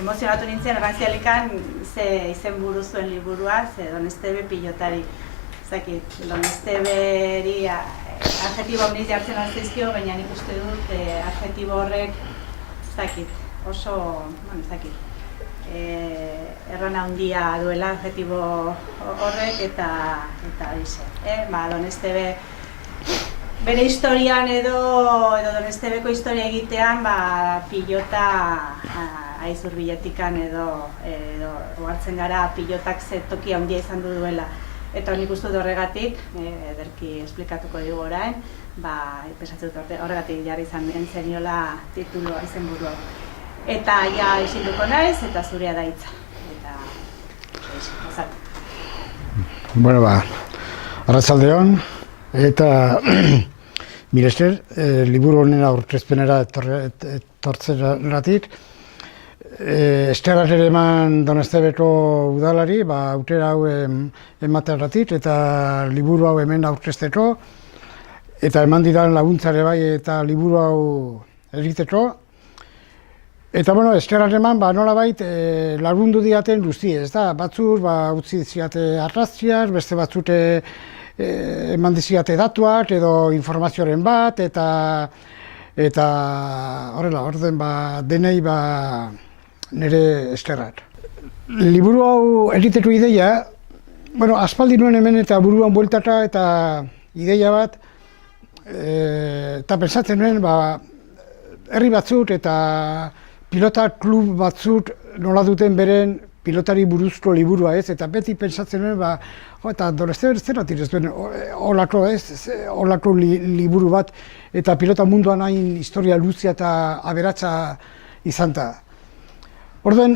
emozionatu nintzen, errantzialikan ze izen buru zuen liburua, ze Donestebe pilotari. Zakit, Donesteberi adjetibo handiz jartzen altzizkio, baina nik uste dut adjetibo horrek, zakit, oso, bueno, zakit, erran handia duela adjetibo horrek eta dize. Donestebe bere historian edo Donestebeko historia egitean pilota aizur biletikan edo hartzen gara pilotak ze toki handia izan duela. Eta nik uste dut horregatik, ederki esplikatuko dugu orain, pensatzen dut horregatik jarri izan zeniola tituloa izenburua. Eta ja isilduko naiz eta zurea da hitza. Eta, gozatu. Bueno, arratsaldeon, eta mila esker, liburu honen aurkezpenera etortzeratik. Eskerrak ere eman Donestebeko udalari, aukera hau emateagatik eta liburu hau hemen aurkezteko. Eta eman didan laguntzare bai eta liburu hau egiteko. Eta, bueno, eskerrak eman, nolabait lagundu diaten guzti, ez da? Batzuk, utzi diziate arraztiak, beste batzuk eman diziate datuak edo informazioaren bat, eta horrela, orden denei nire eskerrak. Liburu hau egiteko ideia, aspaldi nuen hemen eta buruan bueltaka eta ideia bat, eta pentsatzen nuen, herri batzuk eta pilota klub batzuk nola duten beren pilotari buruzko liburua ez, eta beti pentsatzen nuen, eta Donestebe zeratik ez duen olako liburu bat, eta pilota munduan hain historia luzia eta aberatsa izan da. Orduan,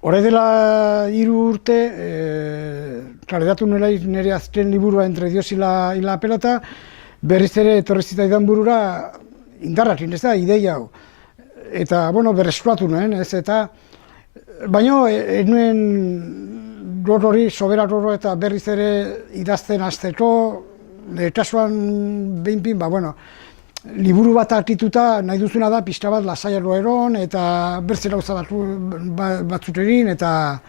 hori dela 3 urte, kaleratu nire azken liburua Entre Dios y la pelota, berriz ere etorri zitzaidan burura indarrakin, ez da, ideia hau. Eta, berreskuratu nuen, ez, eta baina ez nuen hori, sobera roro eta berriz ere idazten hasteko, kasuan behin-pin, liburu bat hartituta nahi duzuna da pixka bat lasaiago eron eta bertze gauza batzuk egin eta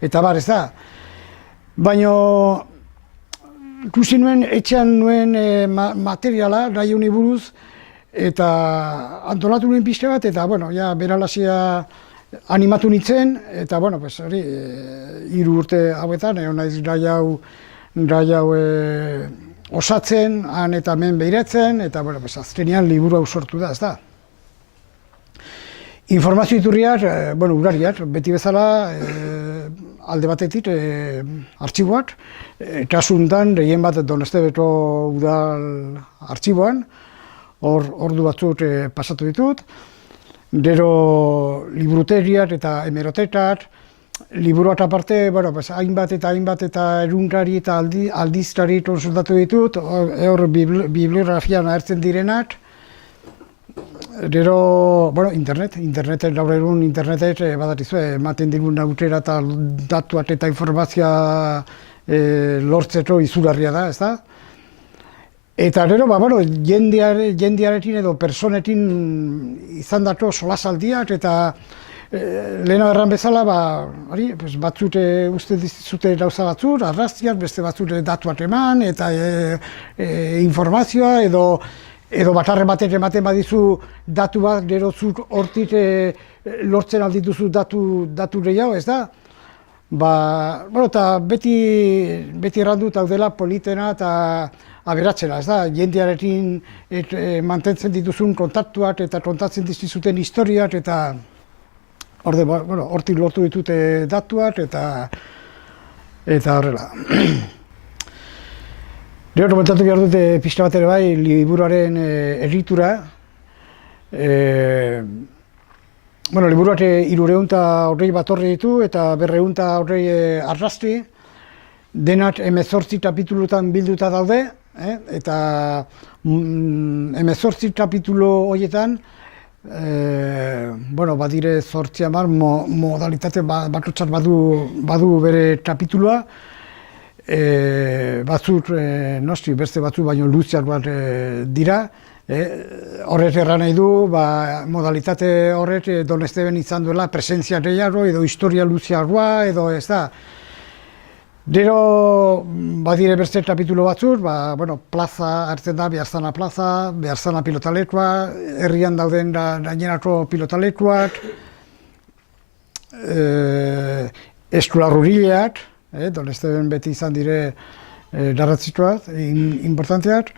ez da. Baina ikusi nuen etxean nuen materiala gai honi buruz eta antolatu nuen pixka bat eta beralasia animatu nintzen eta hori 3 urte hauetan egon naiz gai hau osatzen, han eta hemen behiratzen, eta azkenean liburu hau sortu da, ez da. Informazio iturriak, urariak, beti bezala, alde batetik, artxiboak, kasu honetan, gehien bat Donestebeko udal artxiboan, ordu batzuk pasatu ditut, gero liburutegiak eta hemerotekak, liburuak aparte, hainbat eta erunkari eta aldizkari konsultatu ditut, hor bibliografian agertzen direnak. Gero, interneten, gaur egun internetek, ematen digun aukera eta datuak eta informazioa lortzeko izugarria da, ez da? Eta gero, jendearekin edo personekin izan dako solasaldiak eta lehena erran bezala, batzuk uste dizute gauza batzuk, arraztiak, beste batzuk datuak eman, eta informazioa, edo bakarren batek ematen badizu datu bat, gero zuk hortik lortzen aldituzu datu gehiago, ez da? Eta beti errandu eta dela politena eta aberatzena, ez da? Jendearekin mantentzen dituzun kontaktuak eta kontatzen dizuten historiak eta hortik lortu ditute datuak eta horrela. Gero komentatu behar dute pixka bat ere bai liburuaren egitura. Liburuak 320 bat horre ditu eta 420 argazki. Denak 18 kapitulutan bilduta daude, eta 18 kapitulu horietan badire 8 modalitate bakoitzak badu bere kapitulua. Batzuk, noski, beste batzuk baino luzeak bat dira, Horret erran nahi du, modalitate horret Don Esteben izan duela presentzia gehiago edo historia luzeagoa edo ez da. Gero badire beste kapitulu batzuk, plaza hartzen da, Bearzana plaza, Bearzana pilotalekua, herrian dauden gainerako pilotalekuak, eskolarrurileak, Don Esteben beti izan dire garrantzitsuak, importanteak.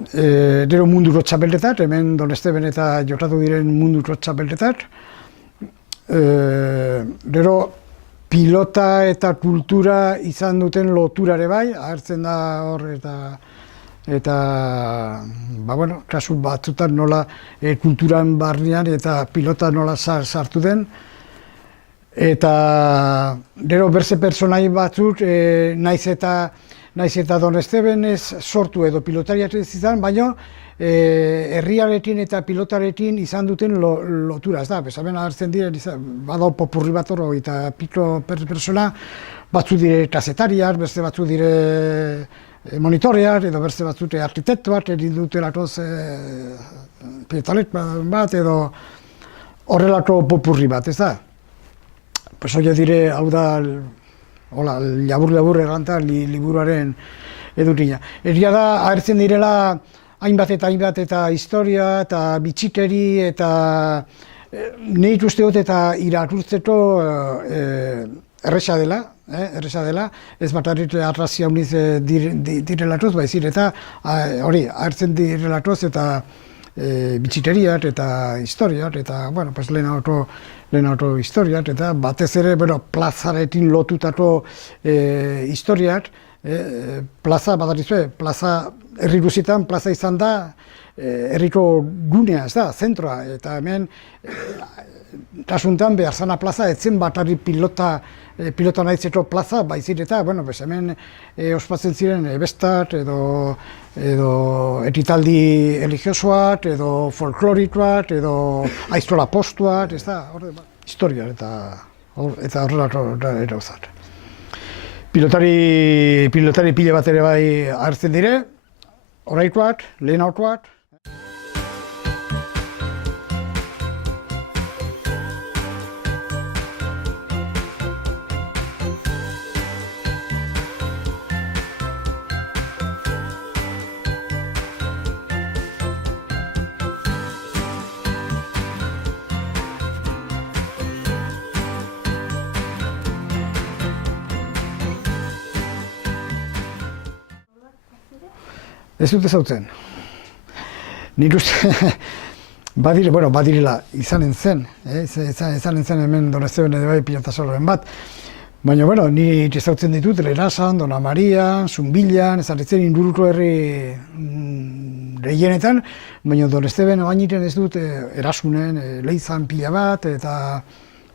Gero munduko txapelketak, hemen Don Esteben eta jokatu diren munduko txapelketak. Gero pilota eta kultura izan duten loturare bai, agertzen da hor eta kasu batzutan nola kulturan barnean eta pilota nola sartu den. Eta gero berze pertsonai batzuk naiz eta Don Esteben ez sortu edo pilotariak ez izan, baina herriarekin eta pilotarekin izan duten lotura, ez da, bezamen agertzen diren, badao popurri bat hor, eta piko persona, batzu dire kazetariak, beste batzu dire monitoreak, edo beste batzu arkitektuak, egin dutelakoz pilotalet bat, edo horrelako popurri bat, ez da. Pues hori dire, hau da, labur erranta liburuaren edukina. Egia da, agertzen direla, hainbat eta historia eta bitxikeri eta nik uste dut eta irakurtzeko erresa dela, ez bakarrik arrazia uniz direlatoz, baizik eta hori, agertzen direlatoz eta bitxikeriak eta historiak eta, lehenauko historiak eta batez ere, plazarekin lotutako historiak, plaza, plaza herri guztietan plaza izan da herriko gunea, ez da, zentroa, eta hemen kasuntan Bearzana plaza etzen bakarrik pilota nahitzeko plaza, baizik eta, hemen ospatzen ziren bestak edo ekitaldi religiosoak, edo folklorikoak, edo aiztola postuak, ez da, historia eta horrelako gauzak. Pilotari pile bat ere bai hartzen dire, oraikoak, lehenakoak. Ez dut ezautzen. Nik uste, badirela izanen zen, hemen Don Esteben edo bai pilotasoloren bat, baina, nik ezautzen ditut Lerasan, Dona Marian, Zumbilan, ezarritzen inguruko herri gehienetan, baina Don Esteben gainiten ez dut Erasunen, Leizan pila bat, eta,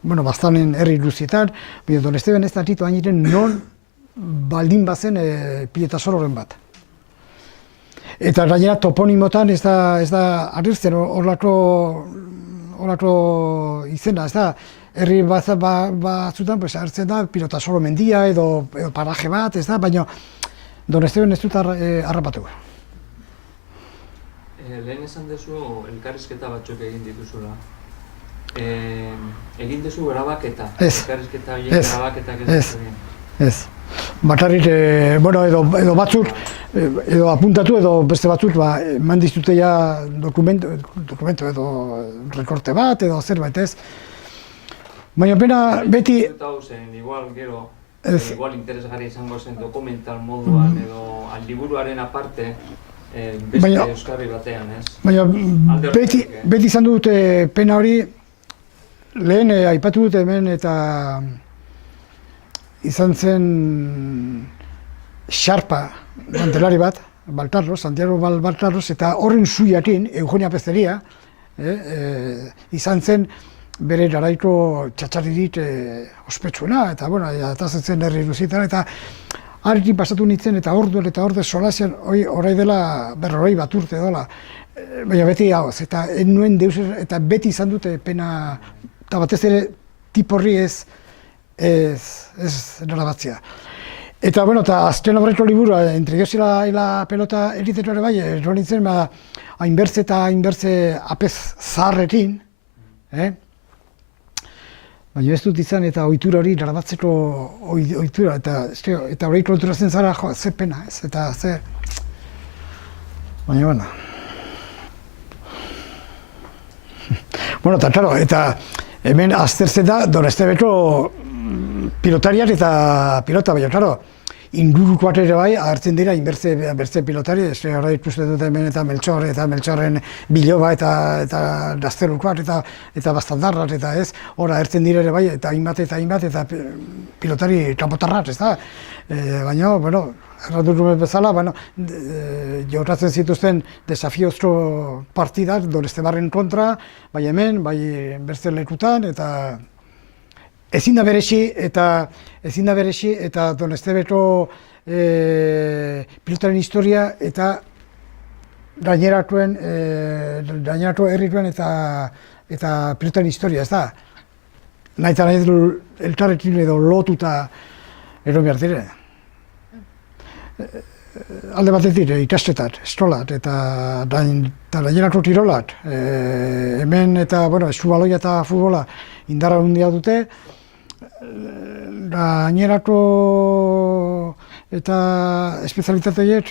bastanen herri guztietan, baina Don Esteben ez datitu gainiten non baldin bazen pilotasoloren bat. Eta gainera toponimotan ez da agertzen horlako izena, ez da, herri batzutan agertzen da pilotasolo mendia edo paraje bat, ez da, baina Don Esteben ez dut harrapatu. Lehen esan duzu elkarrizketa batzuk egin dituzula. Egin duzu grabaketa? Elkarrizketa horiek grabaketak ez duzu egin? Ez. Bakarrik, edo batzuk, edo apuntatu edo beste batzuk, eman dizute ja dokumento edo rekorte bat edo zerbait ez. Baina pena beti... Igual gero, igual interesgarri izango zen dokumental moduan edo liburuaren aparte beste euskarri batean, ez? Baina beti izan dut pena hori, lehen aipatu dut hemen eta izan zen xarpa mantelari bat, Baltarros, Santiago Baltarros, eta horren zuiakin, Eugenia Pezteria, izan zen bere garaiko txatxaririk ospetsuena, eta atazen herri guztietan, eta harekin pasatu nintzen, eta ordu solasean, orai dela berroroi bat urte dela, baina beti hauz, eta nuen deus, eta beti izan dute pena, eta batez ere tiporri ez nolabatzea. Eta, bueno, eta azken horretu liburua, entre Dios y la pelota elitetu ere bai, erro nintzen, hainbertze eta hainbertze apez zaharrekin, baina ez dut izan eta ohitura hori grabatzeko ohitura, eta hori konturatzen zara, jo, ze pena, ez, eta ze... Baina, bueno. Bueno, eta, claro, eta hemen aztertzen da Don Estebeko pilotariak eta pilota, baina, claro, ingurukoak ere bai, agertzen dira inbertze pilotari, ez horra ikusten dut hemen eta Meltxorren biloba eta gaztelukoak eta bastandarrak eta ez, horra agertzen dira ere bai, eta hainbat eta pilotari kanpotarrak, ez da? Baina, bueno, erratuko bezala, bueno, jorratzen zituzten desafiozko partidak Don Estebarren kontra, bai hemen, bai beste lekutan, eta ezin da beresi eta Don Estebeko pilotaren historia eta gainerako herrituen eta pilotaren historia, ez da? Nahi eta nahi elkarrekin edo lotuta eron behar dire. Alde batetik ikastetat, eskolat eta gainerako kirolat, hemen eta, bueno, eskubaloia eta futbola indarra handia dute, gainerako eta espezialitate horiek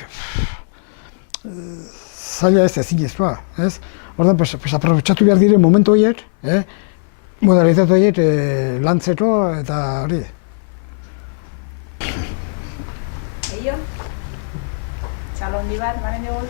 zaila ez ezinezkoa, ez? Orduan, pues aprobetxatu behar dire momentu horiek, modalitate horiek lantzeko eta hori. Eio? Txalondi bat, maren dugu?